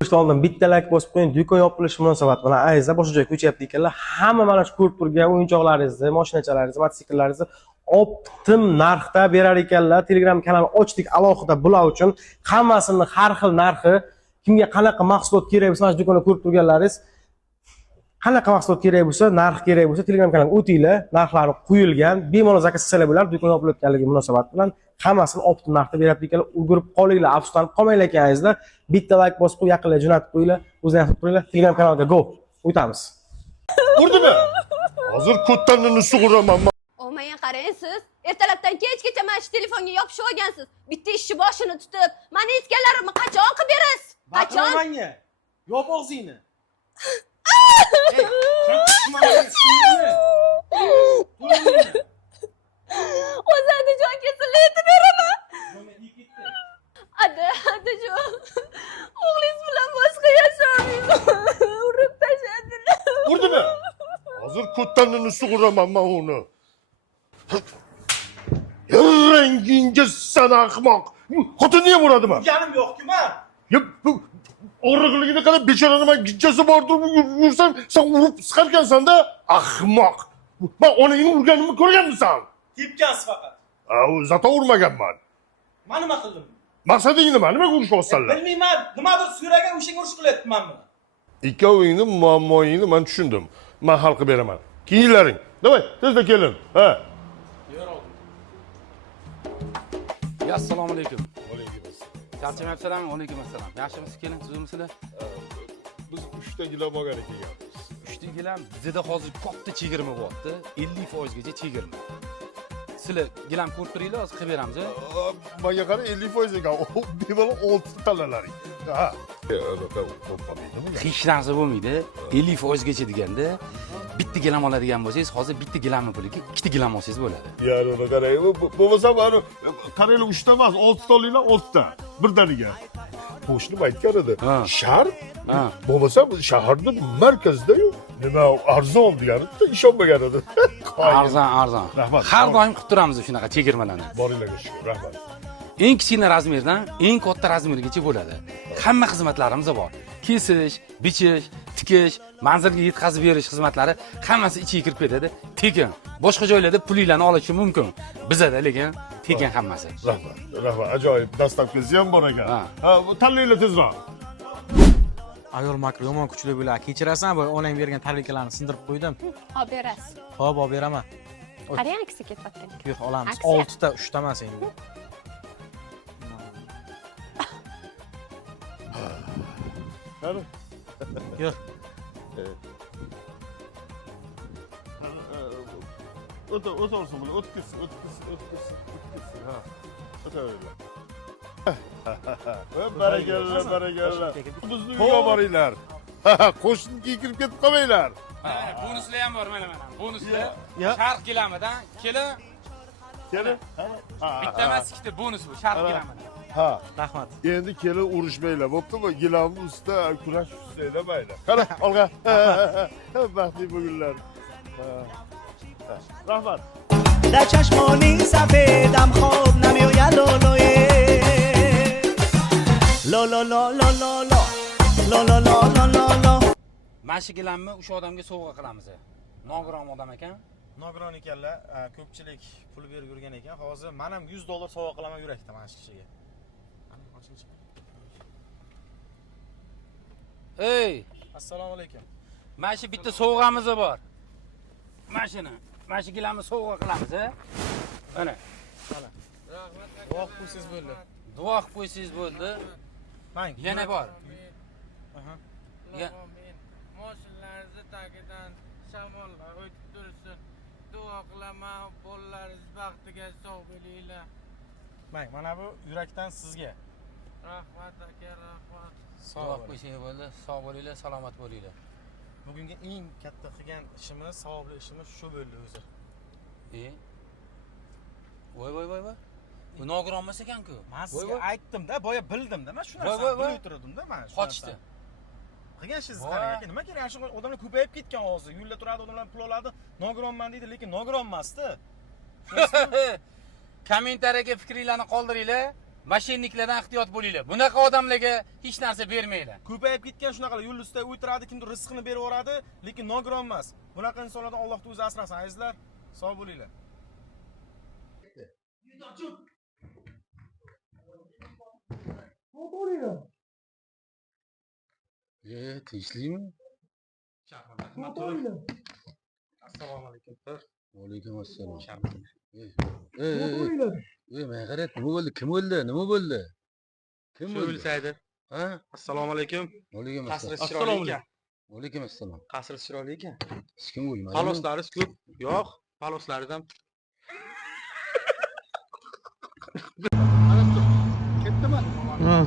İşte oldum bittalak bosib qo'ying, do'kon yopilishi munosabati bilan arizlar boshqa joyga ko'chyapti ekanlar. Hamma mana shu ko'rib turgan o'yinchoqlaringizni, mashinachalaringizni, mototsiklaringizni optim narxda berar ekanlar. Telegram kanalini ochdik alohida bular uchun. Hammasini har xil narxi, kimga qanaqa mahsulot kerak bo'lsa, mana shu do'konda ko'rib turganlaringiz qanaqa mahsulot kerak bo'lsa, narx kerak bo'lsa, Telegram kanaliga o'tinglar. Narxlari qo'yilgan, bemalol zakaz qilsalar bo'lar. Do'kon yopilayotganligi munosabati bilan hammasini optim narxda beryapti ekanlar. Ulgurib qolinglar, afsuslanib qolmanglar ekaningizlar. Bitta like bosib qo'yib, yaqinlarga jo'natib qo'yinglar. O'zingizlar qilib turinglar. Telegram kanaliga go. O'tamiz. Urdimi? Hozir ko'ttanini sug'uraman. Olmaya qarang siz. Ertalabdan kechgacha mana shu telefonga yopishib olgansiz. Bitta ishchi boshini tutib, meni aytganlarimni qachon qilib berasiz? Qachon? Menga. Yop og'zingni. O'zi Andijon kesilib aytib beraman. Adajon. O'g'lingiz bilan boshqa yasholmayman. Urib tashladilar. Urdimi? Hozir ko'ttanini sug'uraman men uni. Rangingga san ahmoq. Xotin niye uradimi? Ganim yo'q-ku men. Ya bu og'riqligini qarab bechorani men gijjasi bordir yursam sen urib chiqarkansan-da, ahmoq. Men onangni urganimni ko'rganmisan? Tepgansiz faqat. Zato urmaganman. Men nima qildim? Maqsading nima? Nimaga urishyapsanlar? Bilmayman. Nimadir so'ragan o'shanga urush qilyapman men. Ikkovingni muammoyingni men tushundim. Men hal qilib beraman. Kiyinlaring. Davay, tezda kelin. Ha. Assalomu alaykum. Alaykum assalom. Charchamayapsizlarmi? Alaykum assalom. Yaxshimisiz, keling, tuzumsizlar? Biz 3 ta gilam olgan ekanmiz. 3 ta gilam bizda hozir katta chegirma bo'lyapti. 50% gacha chegirma. Sizlar gilam ko'rib turinglar, hozir qilib beramiz. Menga qara 50% ekan. Bemalol 6 ta tanlalaring. Ha. Hech narsa bo'lmaydi. 50% gacha deganda bitta gilam oladigan bo'lsangiz, hozir bitta gilamni puliga 2 ta gilam olsangiz bo'ladi. Yani ona qarang. Bo'lmasa mana qaranglar 3 ta emas, 6 ta olinglar, 6 ta. Birdaniga. Qo'shnim aytgan edi. Shahar? Bo'lmasa shaharning markazida-yu, nima arzon deganida ishonmagan edi. Arzon. Rahmat. Har doim qilib turamiz shunaqa chegirmalarni. Boringlarga shukur, rahmat. Eng kichkina razmerdan eng katta razmergacha bo'ladi. Hamma xizmatlarimiz bor. Kesish, bichish, tikish, manzilga yetkazib berish xizmatlari hammasi ichiga kirib ketadi. Tekin. Boshqa joylarda pulinglarni olishi mumkin. Bizda lekin tekin hammasi. Rahmat. Ajoyib dastavkasi ham bor ekan. Ha, tanlaylar tezroq. Ayol makr yomon kuchli bo'ladi. Kechirasan, bu onang bergan tabletlarni sindirib qo'ydim. Olib berasiz. Xo'p, olib beraman. Qarang, aksi ketyapti. Yo'q, olamiz. Aksiya. 6 ta, 3 ta emas endi. Qani? Yo'q. O'torsin buni, o'tkizsin. Ha. O'taverlar. Barakalla. Bizni uyga boringlar. Qo'shniga kirib ketib qolmanglar. Bonuslar ham bor mana. Bonuslar Ya. sharq gilamidan kelin. Kelin. Bitta emas, ikkita bonus bu sharq gilamidan. Ha. Rahmat. Endi kelin urushmanglar, bo'ptimi? Gilamni ustida kurash ustida mayli. Qara, olg'a. Baxtli bo'linglar. Rahmat. در چشمانی سفیدم خواب نمیآید لولوی لا لا لا لا لا لا لا لا لا لا لا لا Mana shu gilamni o'sha odamga sovg'a qilamiz. Nogiron odam ekan. Nogiron ekanlar, ko'pchilik pul berib yurgan ekan. Hozir men ham $100 sovg'a qilaman yurakda mana shu kishiga. Ey, Assalomu alaykum. mana shu bitta sovg'amiz bor. Mana shu gilamni sovg'a qilamiz, Mana. Duo qilib qo'ysangiz bo'ldi. Duo qilib qo'ysangiz bo'ldi. Mang. Yana bor. Aha. Moshinalaringizni tagidan shamollar o'tib tursin. Duo qilaman, bolalaringiz baxtiga sog' bo'linglar. Mang, mana bu yurakdan sizga. Rahmat aka, rahmat. Duo qilib qo'ysangiz bo'ldi. Sog' bo'linglar, salomat bo'linglar. Bugungi eng katta qilgan ishimiz, savobli ishimiz shu bo'ldi o'zi. Voy. Bu nogiron emas ekan-ku. Men sizga aytdim-da, boya bildim-da, men shu narsani bilib turdim-da, men. Qochdi. Qilgan ishingizni qarang aka, nima kerak? Shu odamlar ko'payib ketgan hozir. Yo'lda turadi, odamlar pul oladi. Nogironman deydi, lekin nogiron emas-da. Kommentariyaga fikringizni qoldiringlar. Mashinniklardan ehtiyot bo'linglar. Bunaqa odamlarga hech narsa bermanglar. Ko'payib ketgan shunaqalar yo'l ustida o'tiradi, kimdir rizqini berib yuboradi, lekin nogiron emas. Bunaqa insonlardan Alloh o'zi asrasin, azizlar. Sog' bo'linglar. Tinchlimi? Assalomu alaykum. Alaykum assalom. Men qarayapti, nima bo'ldi? Kim o'ldi? Nima bo'ldi? Kim o'ldi? O'lsaydi. Ha? Assalomu alaykum. Alaykum Qasri assalom. chiroyli ekan. Alaykum assalom. Qasri chiroyli ekan. Hech kim o'lmadi. Paloslari ko'p. Yo'q, paloslaridan. Ketdimi? Ha.